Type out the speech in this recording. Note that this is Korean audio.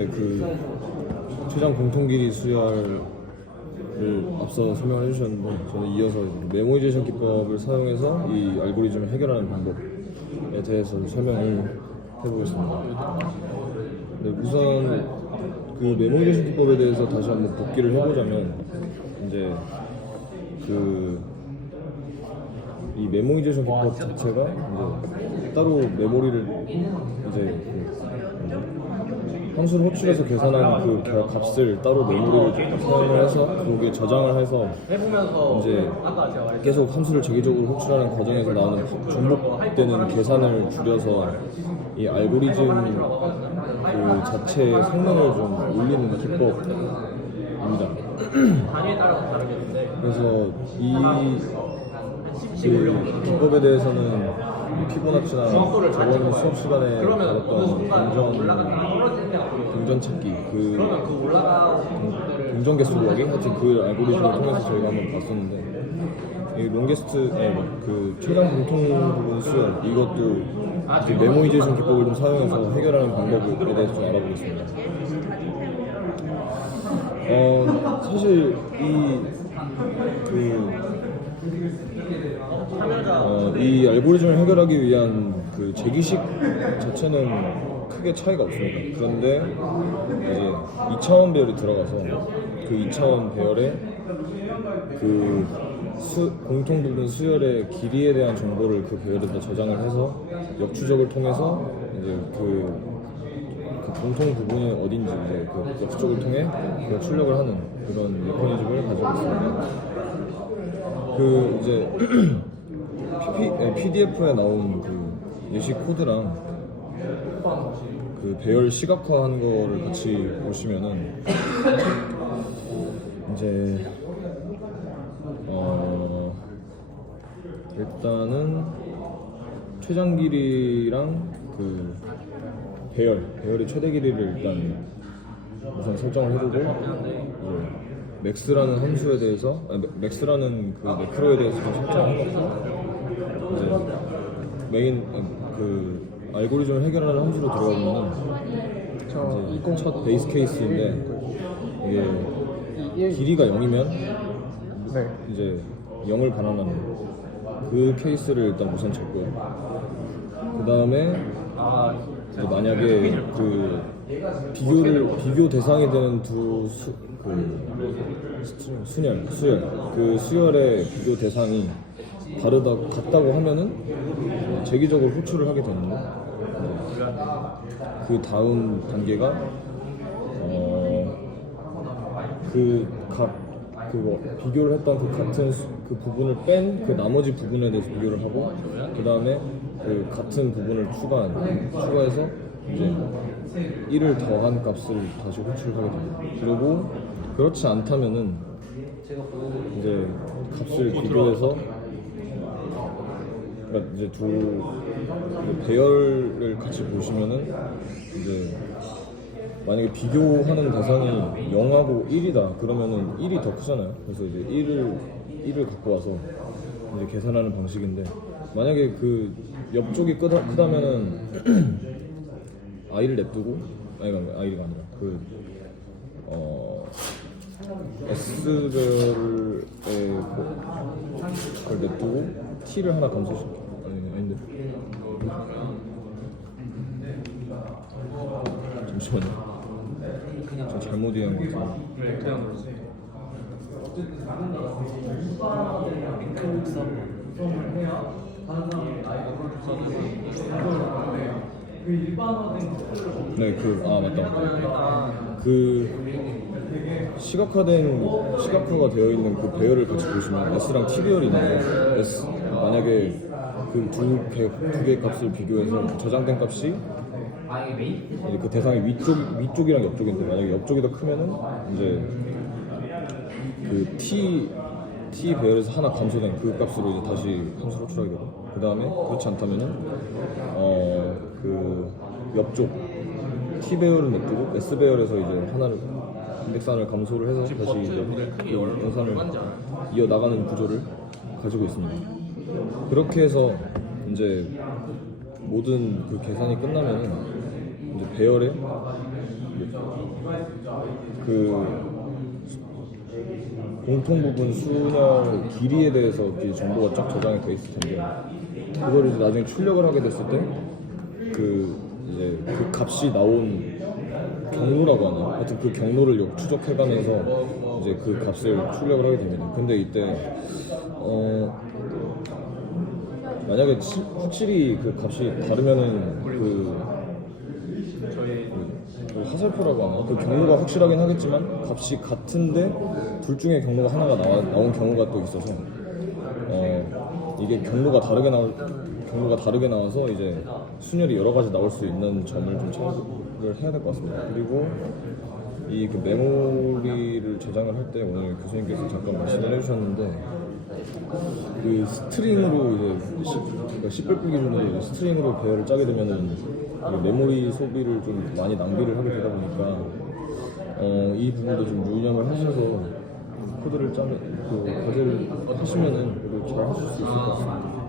네, 그 최장 공통 길이 수열을 앞서 설명을 해주셨는데 저는 이어서 메모이제이션 기법을 사용해서 이 알고리즘을 해결하는 방법에 대해서 설명을 해보겠습니다. 네, 우선 그 메모이제이션 기법에 대해서 다시 한번 복기를 해보자면 이제 이 메모이제이션 기법 자체가 이제 따로 메모리를 이제 함수를 호출해서 계산한 그 값을 따로 메모리를 사용을 해서 거기에 저장을 해서 이제 계속 함수를 정기적으로 호출하는 과정에서 나오는 중복되는 계산을 줄여서 이 알고리즘 그 자체의 성능을 좀 올리는 기법입니다. 그래서 그 기법에 대해서는 피보나치나 저번 수업 시간에 다뤘던 동전 찾기, 동전 개수 구하기, 하여튼 그 알고리즘을 통해서 저희가 한번 봤었는데, 이 롱게스트, 그 최장 공통 부분 수열, 이것도 이제 메모이제이션 기법을 좀 사용해서 해결하는 방법에 대해서 좀 알아보겠습니다. 사실 이 알고리즘을 해결하기 위한 그 제기식 자체는 크게 차이가 없습니다. 그런데 이제 2차원 배열이 들어가서 그 2차원 배열에 그 공통 부분 수열의 길이에 대한 정보를 그 배열에다 저장을 해서 역추적을 통해서 이제 그 공통 부분이 어딘지 이제 그 역추적을 통해 그 출력을 하는 그런 메커니즘을 가지고 있습니다. 그 이제 PDF에 나온 그 예시 코드랑 그 배열 시각화한 거를 같이 보시면은 이제 일단은 최장 길이랑 그 배열의 최대 길이를 일단 우선 설정을 해두고 맥스라는 함수에 대해서 맥스라는 그 매크로에 대해서 좀 설정하고 이제 메인 그 알고리즘을 해결하는 함수로 들어가면은 이제 첫 베이스 케이스인데 이게 길이가 0이면 이제 0을 반환하는 그 케이스를 일단 우선 잡고요. 그 다음에 만약에 그 비교 대상이 되는 수열 그 수열의 비교 대상이 같다고 하면은 재기적으로 호출을 하게 되는데 그 다음 단계가 비교를 했던 그 같은 그 부분을 뺀 그 나머지 부분에 대해서 비교를 하고 그 다음에 그 같은 부분을 추가해서 이제 1을 더한 값을 다시 호출하게 됩니다. 그리고 그렇지 않다면은 이제 값을 비교해서 그러니까 이제 배열을 같이 보시면은 이제 만약에 비교하는 대상이 0하고 1이다 그러면은 1이 더 크잖아요. 그래서 이제 1을 갖고 와서 이제 계산하는 방식인데 만약에 그 옆쪽이 크다면은 i를 냅두고 i가 아니라 s 배열의 그걸 냅두고 t를 하나 감소시킬게요. 아닌데 잠시만요. 저 잘못 이해한 것 같아요. 네, 맞다. 시각화가 되어 있는 그 배열을 같이 보시면 S랑 T 배열이 있는데 만약에 그 두 개의 값을 비교해서 저장된 값이 그 대상의 위쪽이랑 옆쪽인데 만약에 옆쪽이 더 크면은 이제 그 T 배열에서 하나 감소된 그 값으로 이제 다시 함수를 호출하게 되고 그 다음에 그렇지 않다면은 그 옆쪽 T 배열을 냅두고 S 배열에서 이제 하나를 인덱스 하나를 감소를 해서 다시 이제 그 연산을 이어 나가는 구조를 가지고 있습니다. 그렇게 해서 이제 모든 그 계산이 끝나면은 이제 배열에 그 공통 부분 수열 길이에 대해서 이제 정보가 쫙 저장이 돼 있을 텐데 그걸 이제 나중에 출력을 하게 됐을 때 그 이제 그 값이 나온 경로라고 하나 하여튼 그 경로를 추적해가면서 이제 그 값을 출력을 하게 됩니다. 근데 이때 만약에 확실히 그 값이 다르면은 그 화살표라고 하나 그 경로가 확실하긴 하겠지만 값이 같은데 둘 중에 경로가 하나가 나온 경우가 또 있어서 이게 경로가 다르게 나와서 이제 순열이 여러 가지 나올 수 있는 점을 좀 체크를 해야 될 것 같습니다. 그리고 이 그 메모리를 제작을 할 때 오늘 교수님께서 잠깐 말씀을 해주셨는데 그 스트링으로 이제 10별 기준으로 스트링으로 배열을 짜게 되면은 메모리 소비를 좀 많이 낭비를 하게 되다 보니까 이 부분도 좀 유념을 하셔서 코드를 짜면 그 과제를 하시면은 잘 하실 수 있을 것 같습니다.